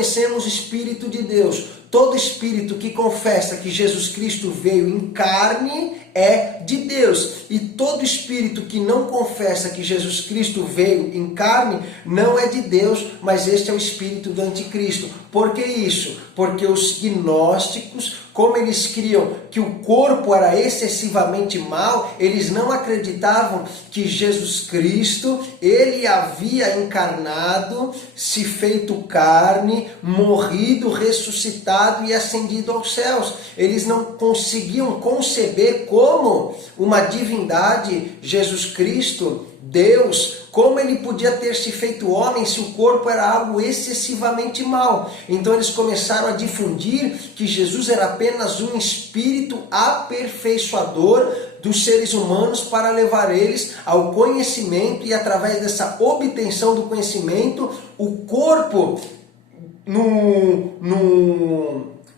conhecemos o Espírito de Deus. Todo espírito que confessa que Jesus Cristo veio em carne é de Deus. E todo espírito que não confessa que Jesus Cristo veio em carne não é de Deus, mas este é o espírito do anticristo. Por que isso? Porque os gnósticos, como eles criam que o corpo era excessivamente mau, eles não acreditavam que Jesus Cristo, ele havia encarnado, se feito carne, morrido, ressuscitado e ascendido aos céus. Eles não conseguiam conceber como uma divindade, Jesus Cristo, Deus, como ele podia ter se feito homem se o corpo era algo excessivamente mau. Então eles começaram a difundir que Jesus era apenas um espírito aperfeiçoador dos seres humanos para levar eles ao conhecimento, e através dessa obtenção do conhecimento, o corpo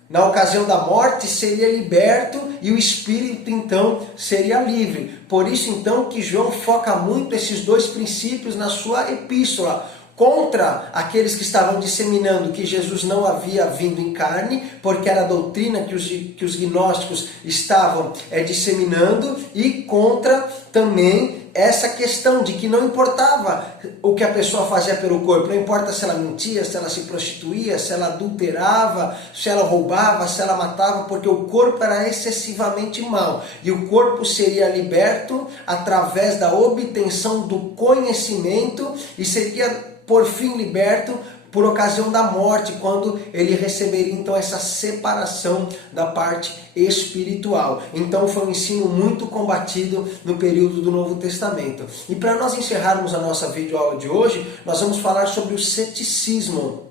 na ocasião da morte seria liberto e o espírito então seria livre. Por isso então que João foca muito esses dois princípios na sua epístola, contra aqueles que estavam disseminando que Jesus não havia vindo em carne, porque era a doutrina que os gnósticos estavam disseminando, e contra também essa questão de que não importava o que a pessoa fazia pelo corpo, não importa se ela mentia, se ela se prostituía, se ela adulterava, se ela roubava, se ela matava, porque o corpo era excessivamente mau, e o corpo seria liberto através da obtenção do conhecimento, e seria por fim liberto por ocasião da morte, quando ele receberia então essa separação da parte espiritual. Então foi um ensino muito combatido no período do Novo Testamento. E para nós encerrarmos a nossa videoaula de hoje, nós vamos falar sobre o ceticismo,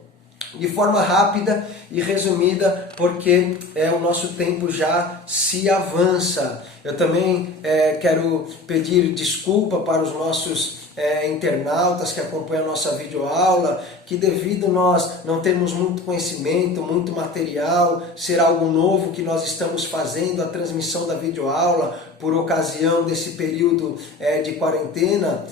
de forma rápida e resumida, porque o nosso tempo já se avança. Eu também quero pedir desculpa para os nossos internautas que acompanham a nossa videoaula, que devido nós não termos muito conhecimento, muito material, ser algo novo que nós estamos fazendo, a transmissão da videoaula, por ocasião desse período de quarentena,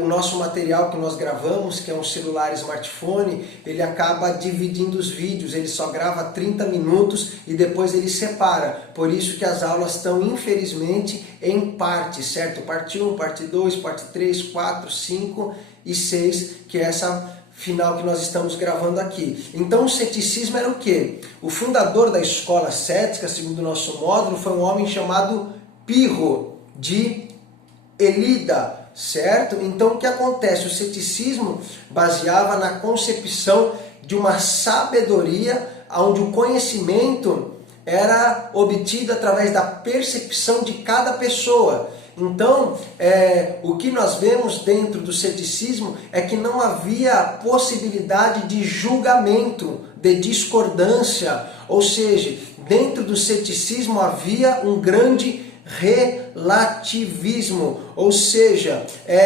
o nosso material que nós gravamos, que é um celular smartphone, ele acaba dividindo os vídeos, ele só grava 30 minutos e depois ele separa. Por isso que as aulas estão, infelizmente, em partes, certo? Parte 1, parte 2, parte 3, 4, 5 e 6, que é essa final que nós estamos gravando aqui. Então o ceticismo era o quê? O fundador da escola cética, segundo o nosso módulo, foi um homem chamado Pirro de Elida, certo? Então o que acontece? O ceticismo baseava na concepção de uma sabedoria onde o conhecimento era obtido através da percepção de cada pessoa. Então, o que nós vemos dentro do ceticismo é que não havia possibilidade de julgamento, de discordância, ou seja, dentro do ceticismo havia um grande relativismo, ou seja,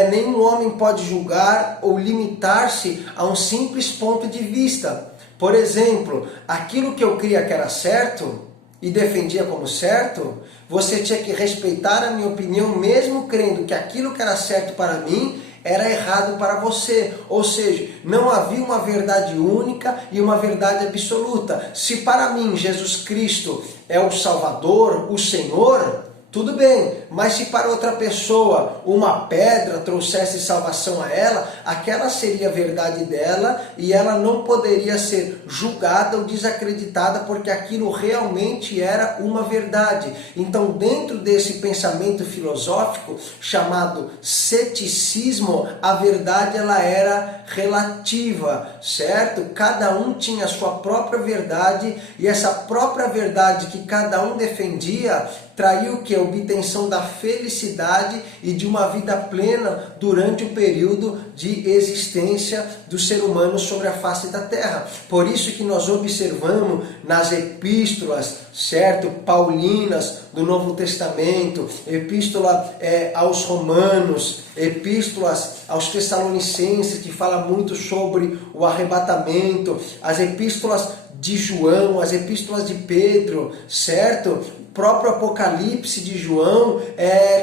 nenhum homem pode julgar ou limitar-se a um simples ponto de vista. Por exemplo, aquilo que eu cria que era certo e defendia como certo, você tinha que respeitar a minha opinião, mesmo crendo que aquilo que era certo para mim era errado para você. Ou seja, não havia uma verdade única e uma verdade absoluta. Se para mim Jesus Cristo é o Salvador, o Senhor, tudo bem, mas se para outra pessoa uma pedra trouxesse salvação a ela, aquela seria a verdade dela e ela não poderia ser julgada ou desacreditada, porque aquilo realmente era uma verdade. Então, dentro desse pensamento filosófico chamado ceticismo, a verdade ela era relativa, certo? Cada um tinha a sua própria verdade, e essa própria verdade que cada um defendia traria o que? A obtenção da felicidade e de uma vida plena durante o período de existência do ser humano sobre a face da terra. Por isso que nós observamos nas epístolas, certo? Paulinas do Novo Testamento, epístola aos Romanos, epístolas aos Tessalonicenses, que fala muito sobre o arrebatamento, as epístolas de João, as epístolas de Pedro, certo? O próprio Apocalipse de João,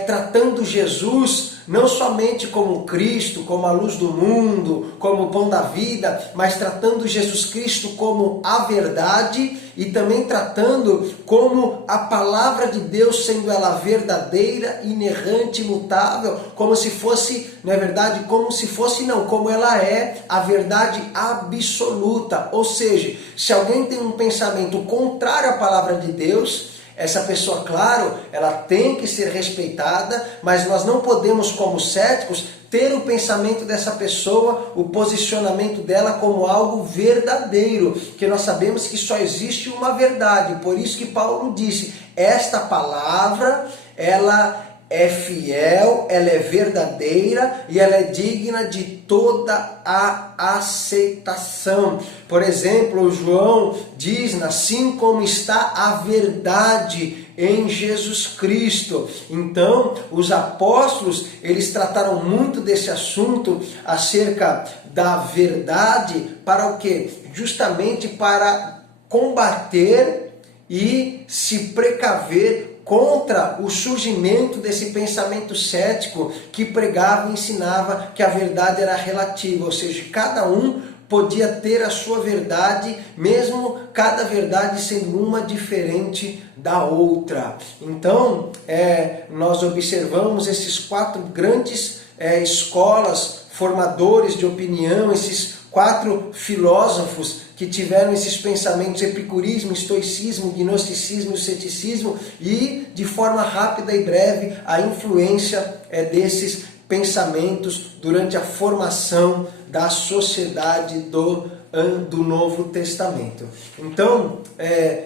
tratando Jesus não somente como Cristo, como a luz do mundo, como o pão da vida, mas tratando Jesus Cristo como a verdade e também tratando como a palavra de Deus, sendo ela verdadeira, inerrante, imutável, como se fosse, não é verdade? Como ela é a verdade absoluta. Ou seja, se alguém tem um pensamento contrário à palavra de Deus, essa pessoa, claro, ela tem que ser respeitada, mas nós não podemos, como céticos, ter o pensamento dessa pessoa, o posicionamento dela como algo verdadeiro, porque nós sabemos que só existe uma verdade. Por isso que Paulo disse, esta palavra, ela é fiel, ela é verdadeira e ela é digna de toda a aceitação. Por exemplo, João diz, assim como está a verdade em Jesus Cristo. Então, os apóstolos, eles trataram muito desse assunto acerca da verdade para o quê? Justamente para combater e se precaver contra o surgimento desse pensamento cético que pregava e ensinava que a verdade era relativa, ou seja, cada um podia ter a sua verdade, mesmo cada verdade sendo uma diferente da outra. Então, nós observamos esses 4 grandes escolas, formadores de opinião, esses 4 filósofos que tiveram esses pensamentos, epicurismo, estoicismo, gnosticismo e ceticismo, e de forma rápida e breve a influência desses pensamentos durante a formação da sociedade do Novo Testamento. Então,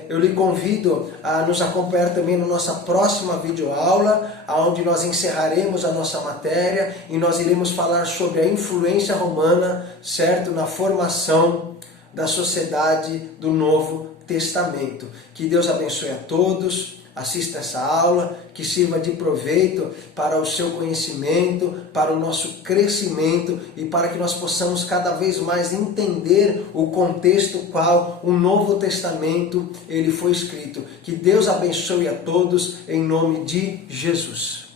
eu lhe convido a nos acompanhar também na nossa próxima videoaula, onde nós encerraremos a nossa matéria e nós iremos falar sobre a influência romana, certo, na formação da sociedade do Novo Testamento. Que Deus abençoe a todos, assista essa aula, que sirva de proveito para o seu conhecimento, para o nosso crescimento e para que nós possamos cada vez mais entender o contexto qual o Novo Testamento ele foi escrito. Que Deus abençoe a todos em nome de Jesus.